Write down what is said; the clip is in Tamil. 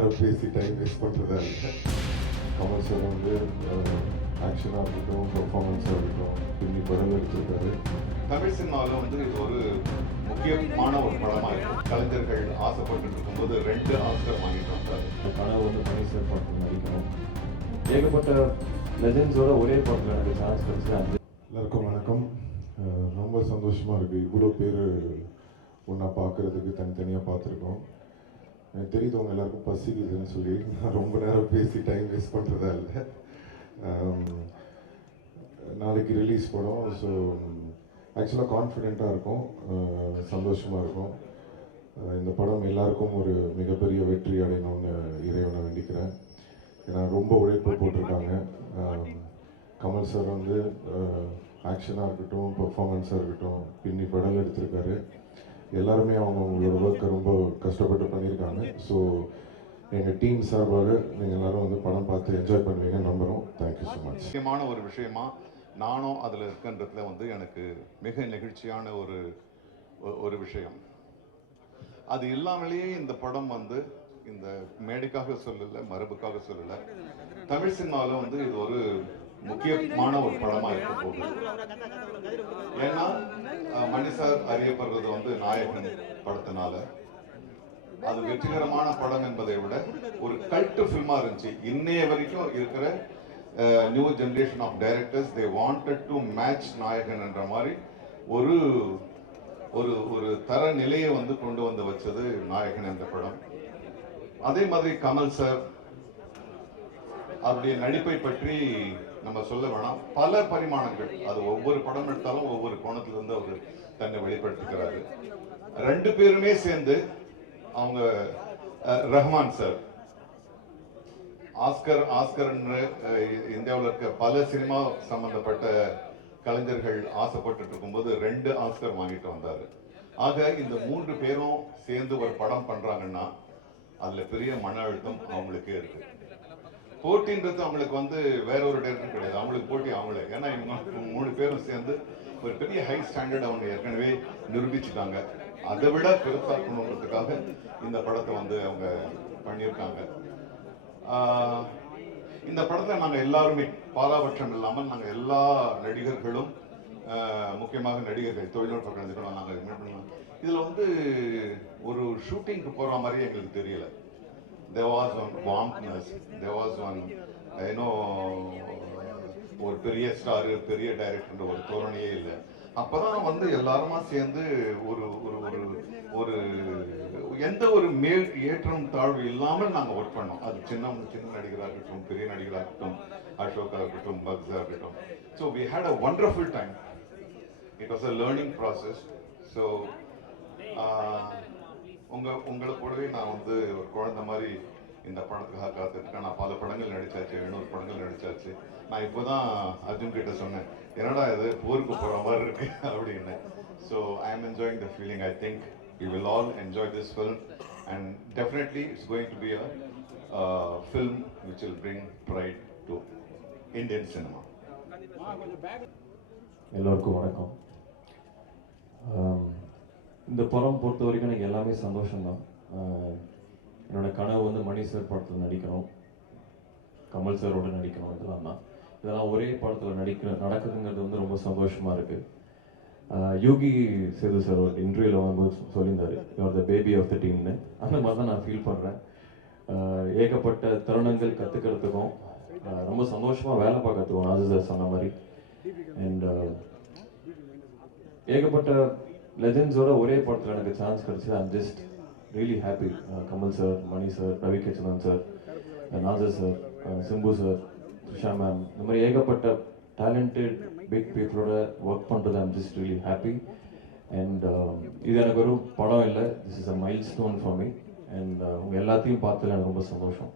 நேரம் பேசி டைம் வேஸ்ட் பண்ணுறதா இல்லை சார் வந்து ஆக்ஷனாக இருக்கட்டும் பர்ஃபார்மன்ஸாக இருக்கட்டும் இன்னி படம் எடுத்திருக்காரு தமிழ் சினிமாவில் வந்து இது ஒரு முக்கியமான ஒரு படமாக இருக்கும் கலைஞர்கள் ஆசைப்பட்டு இருக்கும்போது ரெண்டு ஆஸ்கர் வாங்கிட்டு வந்தார் இந்த கனவு வந்து சார் படத்தில் நடிக்கணும். ஏகப்பட்ட லெஜண்ட்ஸோட ஒரே படத்தில் எனக்கு சான்ஸ் கிடைச்சு அந்த எல்லாருக்கும் வணக்கம். ரொம்ப சந்தோஷமாக இருக்குது இவ்வளோ பேர் ஒன்றா பார்க்குறதுக்கு தனித்தனியாக பார்த்துருக்கோம். எனக்கு தெரியுதவங்க எல்லாருக்கும் பசிக்குதுன்னு சொல்லி. நான் ரொம்ப நேரம் பேசி டைம் வேஸ்ட் பண்ணுறதா இல்லை. நாளைக்கு ரிலீஸ் படம். ஸோ ஆக்சுவலாக கான்ஃபிடெண்ட்டாக இருக்கும். சந்தோஷமாக இருக்கும். இந்த படம் எல்லாருக்கும் ஒரு மிகப்பெரிய வெற்றி அடையணும்னு இறைவனை வேண்டிக்கிறேன். ஏன்னா ரொம்ப உழைப்பு போட்டிருக்காங்க. கமல் சார் வந்து ஆக்ஷனாக இருக்கட்டும் பர்ஃபாமன்ஸாக இருக்கட்டும் பின்னி படம் எடுத்திருக்காரு. எல்லாருமே அவங்கவுங்களோட ஒர்க்கை ரொம்ப கஷ்டப்பட்டு பண்ணியிருக்காங்க. ஸோ எங்கள் டீம் சார்பாக நீங்கள் எல்லாரும் வந்து படம் பார்த்து என்ஜாய் பண்ணுவீங்கன்னு நம்புகிறோம் தேங்க்யூ ஸோ மச் முக்கியமான ஒரு விஷயமா நானும் அதில் இருக்கின்றதுல வந்து எனக்கு மிக நெகிழ்ச்சியான ஒரு ஒரு விஷயம். அது இல்லாமலேயே இந்த படம் வந்து இந்த மேடைக்காக சொல்லலை மரபுக்காக சொல்லலை. தமிழ் சினிமாவில் வந்து இது ஒரு முக்கியமான ஒரு படமாக இருக்க போகுது ஏன்னா அஹ், மணி சார் அறியப்படுறது வந்து நாயகன் படத்தினால. அது வெற்றிகரமான படம் என்பதை விட ஒரு கல்ட்டு ஃபில்மா இருந்துச்சு. இன்னைய வரைக்கும் இருக்கிற new generation of directors they wanted to match Nayakan என்ற மாதிரி ஒரு ஒரு ஒரு தர நிலையை வந்து கொண்டு வந்து வச்சது நாயகன் என்ற படம். அதே மாதிரி கமல் சார் அவருடைய நடிப்பை பற்றி நம்ம சொல்ல வேணாம். பல பரிமாணங்கள். அது ஒவ்வொரு படம் எடுத்தாலும் ஒவ்வொரு கோணத்துல இருந்து அவர் தன்னை வெளிப்படுத்திக்கிறாரு. ரெண்டு பேருமே சேர்ந்து அவங்க அஹ், ரஹ்மான் சார். ஆஸ்கர் ஆஸ்கர்னு இந்தியாவில் இருக்க பல சினிமா சம்பந்தப்பட்ட கலைஞர்கள் ஆசைப்பட்டு இருக்கும்போது ரெண்டு ஆஸ்கர் வாங்கிட்டு வந்தாரு. ஆக இந்த மூன்று பேரும் சேர்ந்து ஒரு படம் பண்றாங்கன்னா அதுல பெரிய மன அழுத்தம் அவங்களுக்கே இருக்கு. போட்டின்றது அவங்களுக்கு வந்து வேற ஒரு டேரக்டர் கிடையாது. அவங்களுக்கு போட்டி அவங்களே. ஏன்னா இவங்க மூணு பேரும் சேர்ந்து ஒரு பெரிய ஹை ஸ்டாண்டர்ட் அவங்க ஏற்கனவே நிரூபிச்சுட்டாங்க. அதை விட பெருசாக்கணுன்றதுக்காக இந்த படத்தை வந்து அவங்க பண்ணியிருக்காங்க. இந்த படத்தை நாங்கள் எல்லாருமே பாராபட்சம் இல்லாமல் நாங்கள் எல்லா நடிகர்களும் முக்கியமாக நடிகர்கள் தொழில்நுட்ப கலைஞர்களும் நாங்கள் இதில் வந்து ஒரு ஷூட்டிங்க்கு போகிற மாதிரி எங்களுக்கு தெரியல. There was one வாம்ப்னஸ் there was one you ஒரு பெரிய ஸ்டார் பெரிய டைரக்டர் ஒரு தோரணையே இல்லை. அப்பதான் வந்து எல்லாருமா சேர்ந்து ஒரு ஒரு ஒரு ஒரு எந்த ஒரு மேல் ஏற்றம் தாழ்வு இல்லாமல் நாங்கள் ஒர்க் பண்ணோம். அது சின்ன சின்ன நடிகராக இருக்கட்டும் பெரிய நடிகராக இருக்கட்டும் அசோகா இருக்கட்டும் பக்ஸா இருக்கட்டும். So we had a wonderful time it was a learning process so உங்க உங்களை போலவே நான் வந்து ஒரு குழந்தை மாதிரி இந்த படத்துக்காக காத்துட்ருக்கேன். நான் பல படங்கள் நடிச்சாச்சு எழுநூறு படங்கள் நடிச்சாச்சு. நான் இப்போதான் அர்ஜுன் கிட்ட சொன்னேன் என்னடா இது போருக்கு போற மாதிரி இருக்கு அப்படின்னு. So I am enjoying the feeling I think you will all enjoy this film and definitely it's going to be a film which will bring pride to Indian cinema எல்லோருக்கும் வணக்கம். இந்த படம் பொறுத்த வரைக்கும் எனக்கு எல்லாமே சந்தோஷம்தான். என்னோடய என்னோட கனவு வந்து மணி சார் படத்தில் நடிக்கணும். கமல் சாரோட நடிக்கணும் இதெல்லாம் தான் இதெல்லாம் ஒரே படத்தில் நடிக்க நடக்குதுங்கிறது வந்து ரொம்ப சந்தோஷமாக இருக்குது யோகி சேது சார் ஒரு இன்டர்வியூவில் வரும்போது சொல்லியிருந்தார். You're the baby of the டீம்னு அந்த மாதிரி தான் நான் ஃபீல் பண்ணுறேன் ஏகப்பட்ட தருணங்கள் கற்றுக்கிறதுக்கும் ரொம்ப சந்தோஷமாக வேலை பார்க்கறதுக்கும் நாஜு சார் சொன்ன மாதிரி. அண்ட் ஏகப்பட்ட லெஜண்ட்ஸோட ஒரே படத்தில் எனக்கு சான்ஸ் கிடச்சி I'm just really happy Kamal sir Mani sir Ravi Krishnan sir Nasser sir Simbu sir Trisha ma'am இந்த மாதிரி ஏகப்பட்ட டேலண்டட் பிக் பீப்புளோட ஒர்க் பண்ணுறது I'm just really happy and இது எனக்கு ஒரு படம் இல்லை. This is a milestone for me and உங்கள் எல்லாத்தையும் பார்த்ததுல எனக்கு ரொம்ப சந்தோஷம்.